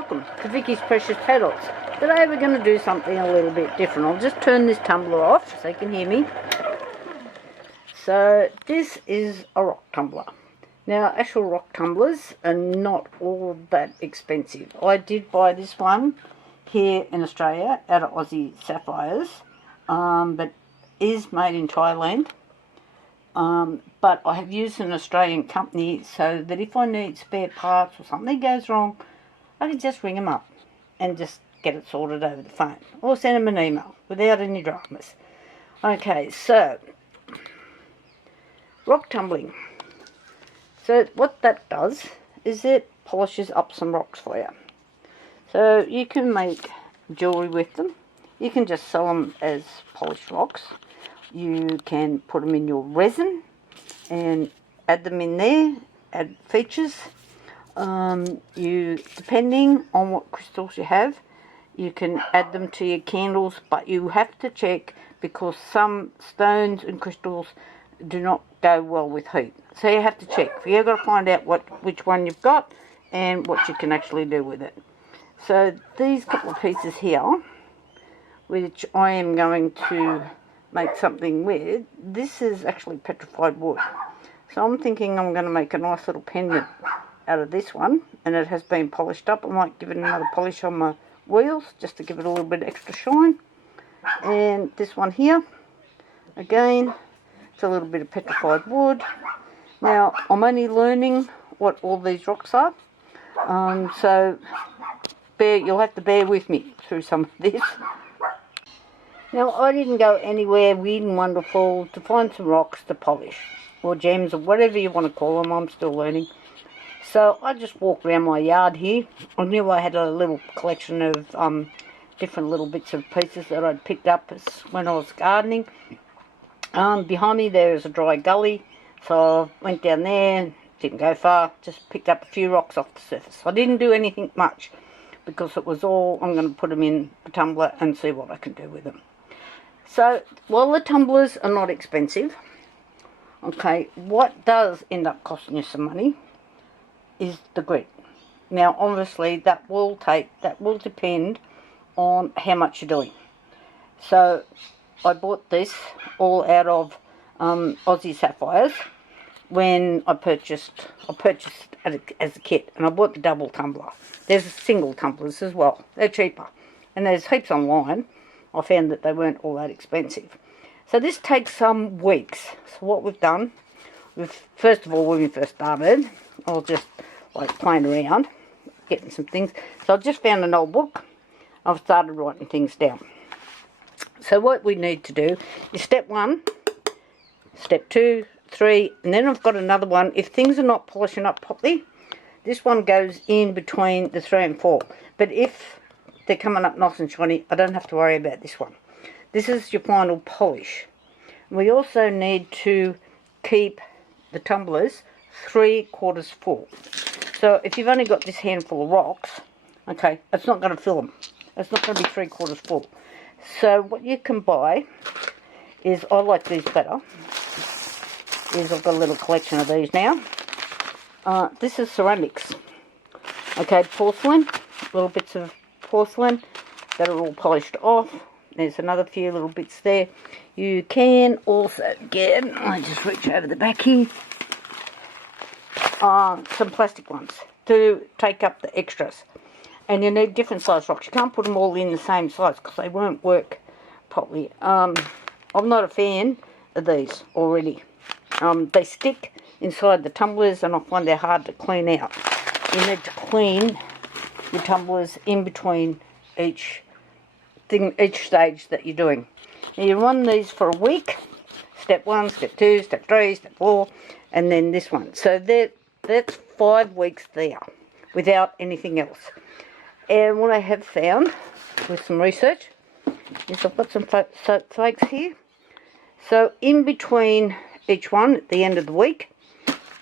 welcome to Vicky's Precious Petals. Today we're going to do something a little bit different. I'll just turn this tumbler off so you can hear me. So this is a rock tumbler. Now actual rock tumblers are not all that expensive. I did buy this one here in Australia out of Aussie Sapphires, but is made in Thailand. But I have used an Australian company so that if I need spare parts or something goes wrong, I can just ring them up and just get it sorted over the phone or send them an email without any dramas. Okay, so rock tumbling. So what that does is it polishes up some rocks for you. So you can make jewellery with them. You can just sell them as polished rocks. You can put them in your resin and add them in there, add features. Depending on what crystals you have, you can add them to your candles, but you have to check because some stones and crystals do not go well with heat. So you have to check. You've got to find out which one you've got and what you can actually do with it. So these couple of pieces here, which I am going to make something with, this is actually petrified wood. So I'm thinking I'm going to make a nice little pendant out of this one, and it has been polished up. I might give it another polish on my wheels just to give it a little bit extra shine. And this one here, again, it's a little bit of petrified wood. Now I'm only learning what all these rocks are, so you'll have to bear with me through some of this. Now I didn't go anywhere weird and wonderful to find some rocks to polish, or gems, or whatever you want to call them. I'm still learning. So I just walked around my yard here. I knew I had a little collection of different little bits of pieces that I'd picked up when I was gardening. Behind me there is a dry gully, so I went down there, didn't go far, just picked up a few rocks off the surface. I didn't do anything much because it was all, I'm going to put them in a tumbler and see what I can do with them. So while the tumblers are not expensive, okay, what does end up costing you some money is the grit. Now obviously that will depend on how much you're doing. So I bought this all out of Aussie Sapphires when I purchased it as a kit, and I bought the double tumbler. There's single tumblers as well. They're cheaper, and there's heaps online. I found that they weren't all that expensive. So this takes some weeks. So what we've done, first of all, when we first started, I was just like playing around, getting some things. So I just found an old book. I've started writing things down. So what we need to do is step 1, step 2, 3, and then I've got another one. If things are not polishing up properly, this one goes in between the 3 and 4. But if they're coming up nice and shiny, I don't have to worry about this one. This is your final polish. We also need to keep the tumblers 3/4 full. So if you've only got this handful of rocks, okay, it's not going to fill them. It's not going to be 3/4 full. So what you can buy is, I like these better, is I've got a little collection of these now. This is ceramics. Okay, porcelain, little bits of porcelain that are all polished off. There's another few little bits there. You can also get, I just reach over the back here, some plastic ones to take up the extras. And you need different size rocks. You can't put them all in the same size because they won't work properly. I'm not a fan of these already. They stick inside the tumblers and I find they're hard to clean out. You need to clean your tumblers in between each stage that you're doing. Now you run these for a week. Step 1, step 2, step 3, step 4, and then this one. So that's 5 weeks there without anything else. And what I have found with some research is I've got some soap flakes here. So in between each one, at the end of the week,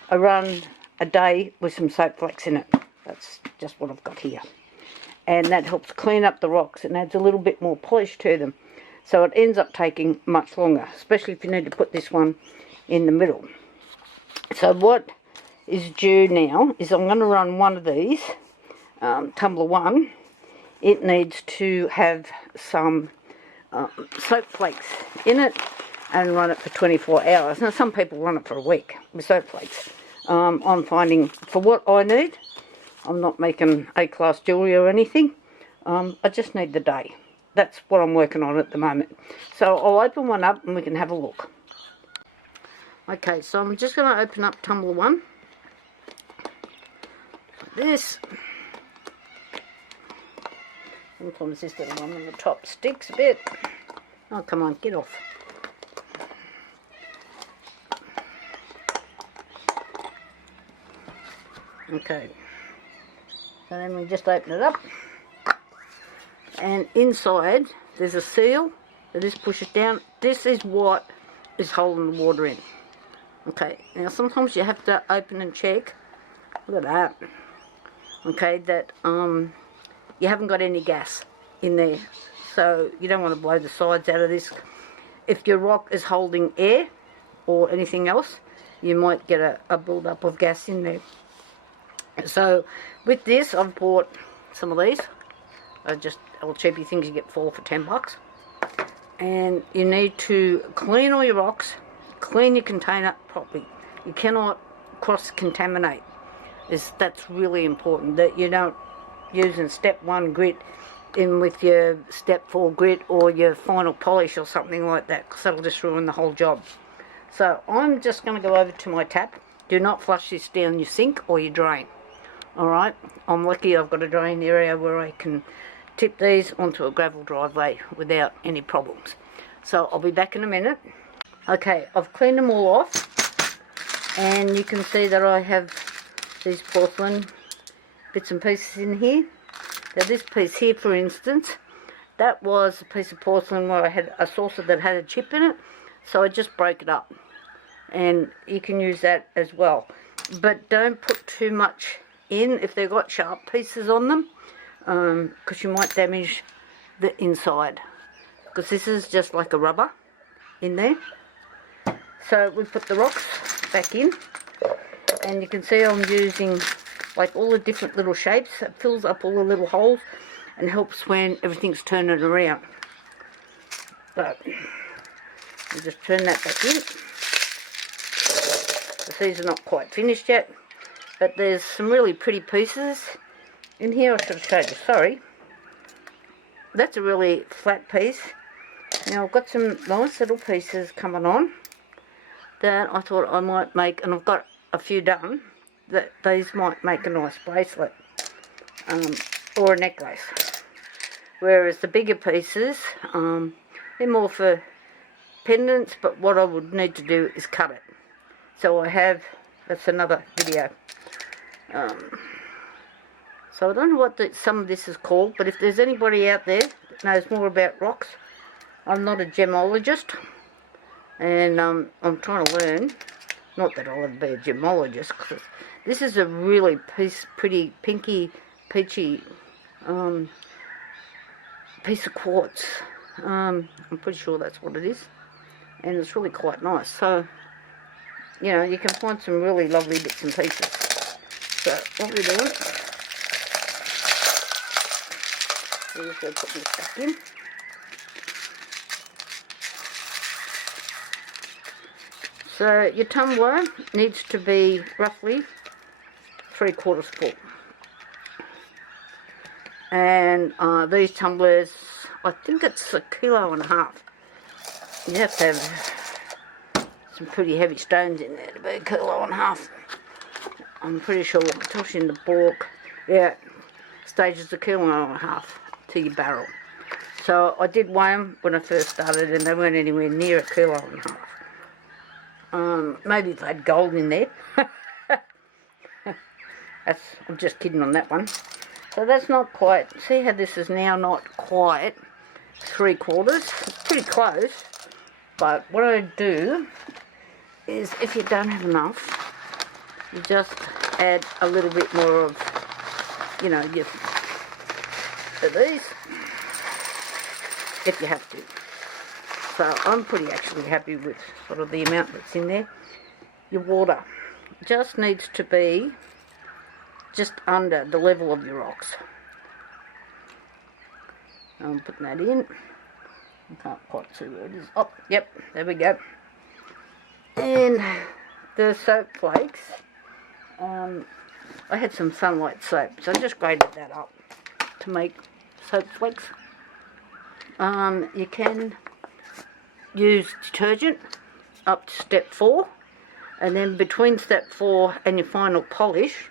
I run a day with some soap flakes in it. That's just what I've got here. And that helps clean up the rocks and adds a little bit more polish to them. So it ends up taking much longer, especially if you need to put this one in the middle. So what is due now is I'm going to run one of these tumbler 1, it needs to have some soap flakes in it and run it for 24 hours. Now some people run it for a week with soap flakes. I'm finding for what I need, I'm not making A-class jewellery or anything. I just need the day. That's what I'm working on at the moment. So I'll open one up and we can have a look. Okay, so I'm just going to open up tumbler 1. Like this. Sometimes this little one on the top sticks a bit. Oh, come on, get off. Okay. So then we just open it up. And inside there's a seal that just pushes down. This is what is holding the water in. Okay, now sometimes you have to open and check. Look at that. Okay, that you haven't got any gas in there. So you don't want to blow the sides out of this. If your rock is holding air or anything else, you might get a build-up of gas in there. So with this, I've bought some of these. Just all cheapy things you get 4 for $10. And you need to clean all your rocks, clean your container properly. You cannot cross-contaminate. That's really important, that you don't using step 1 grit in with your step 4 grit or your final polish or something like that, because that'll just ruin the whole job. So I'm just going to go over to my tap. Do not flush this down your sink or your drain. Alright, I'm lucky I've got a drain area where I can tip these onto a gravel driveway without any problems. So I'll be back in a minute. Okay, I've cleaned them all off, and you can see that I have these porcelain bits and pieces in here. Now this piece here, for instance, that was a piece of porcelain where I had a saucer that had a chip in it, so I just broke it up, and you can use that as well. But don't put too much in if they've got sharp pieces on them, because you might damage the inside, because this is just like a rubber in there. So we put the rocks back in, and you can see I'm using like all the different little shapes. It fills up all the little holes and helps when everything's turning around. So you just turn that back in. These are not quite finished yet, but there's some really pretty pieces in here. I should have showed you, sorry. That's a really flat piece. Now I've got some nice little pieces coming on that I thought I might make, and I've got a few done, that these might make a nice bracelet or a necklace. Whereas the bigger pieces, they're more for pendants, but what I would need to do is cut it. So I have, that's another video. So I don't know what some of this is called, but if there's anybody out there that knows more about rocks, I'm not a gemologist, and I'm trying to learn. Not that I'll ever be a gemologist, because this is a really pretty pinky, peachy piece of quartz. I'm pretty sure that's what it is, and it's really quite nice. So, you know, you can find some really lovely bits and pieces. So what we're doing, we're just going to put this back in. So your tumbler needs to be roughly 3/4 full. And these tumblers, I think it's 1.5 kilos. You have to have some pretty heavy stones in there to be 1.5 kilos. I'm pretty sure, especially in the book, yeah, stages 1.5 kilos to your barrel. So I did weigh them when I first started, and they weren't anywhere near 1.5 kilos. Maybe if I had gold in there. I'm just kidding on that one. So that's not quite, see how this is now not quite 3/4? It's pretty close. But what I do is, if you don't have enough, you just add a little bit more of, you know, these, if you have to. So I'm pretty actually happy with sort of the amount that's in there. Your water just needs to be just under the level of your rocks. I'm putting that in. I can't quite see where it is. Oh, yep, there we go. And the soap flakes, I had some Sunlight soap, so I just grated that up to make soap flakes. You can use detergent up to step 4, and then between step 4 and your final polish,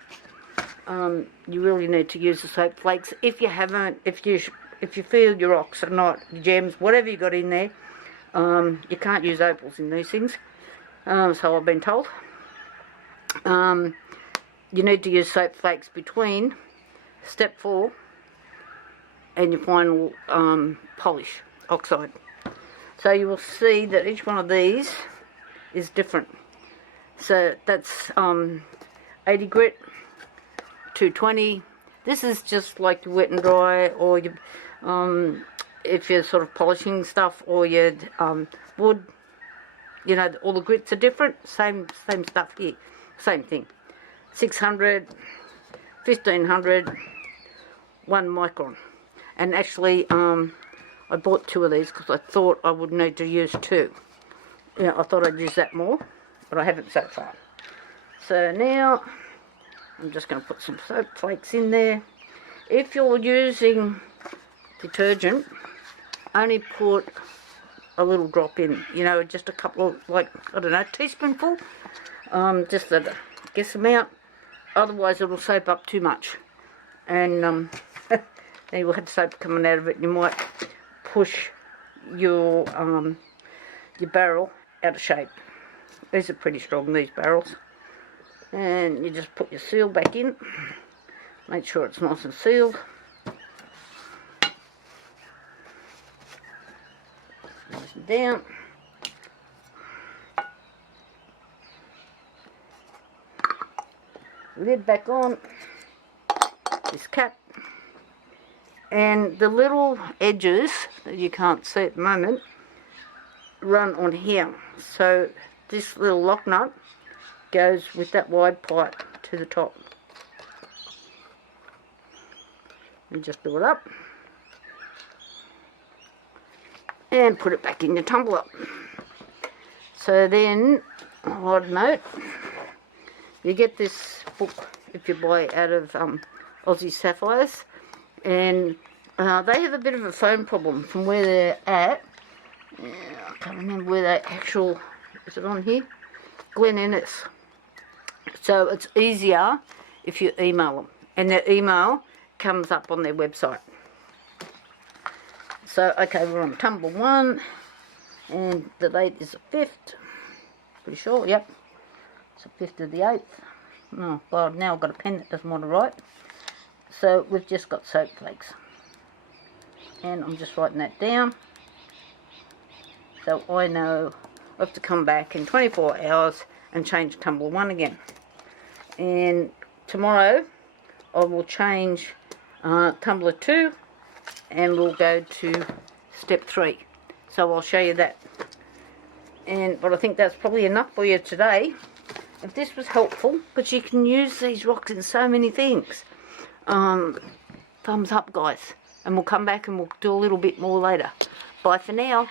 you really need to use the soap flakes. If you haven't, if you feel your rocks are not gems, whatever you got in there, you can't use opals in these things. So I've been told. You need to use soap flakes between step 4 and your final polish oxide. So you will see that each one of these is different. So that's 80 grit, 220. This is just like your wet and dry, or your, if you're sort of polishing stuff, or your wood. You know, all the grits are different. Same stuff here. Same thing. 600, 1500, 1 micron. And actually, I bought 2 of these because I thought I would need to use 2. Yeah, I thought I'd use that more, but I haven't so far. So now, I'm just going to put some soap flakes in there. If you're using detergent, only put a little drop in, you know, just a couple of, like, I don't know, teaspoonful, just a guess amount. Otherwise it'll soap up too much, and then you'll have soap coming out of it. You might push your barrel out of shape. These are pretty strong, these barrels. And you just put your seal back in, make sure it's nice and sealed. Down. Lid back on, this cap, and the little edges that you can't see at the moment run on here. So this little lock nut goes with that wide pipe to the top. And just do it up. And put it back in your tumbler. So then, I'd note, you get this book if you buy it out of Aussie Sapphires, and they have a bit of a phone problem from where they're at. I can't remember where they actual, is it on here? Glen Innes. So it's easier if you email them, and their email comes up on their website. So, okay, we're on tumble 1, and the date is the 5th, pretty sure, yep, it's the 5th of the 8th, oh god, now I've got a pen that doesn't want to write, so we've just got soap flakes, and I'm just writing that down, so I know I have to come back in 24 hours and change tumble 1 again, and tomorrow I will change tumbler 2, and we'll go to step 3. So I'll show you that. But I think that's probably enough for you today. If this was helpful, because you can use these rocks in so many things. Thumbs up, guys. And we'll come back and we'll do a little bit more later. Bye for now.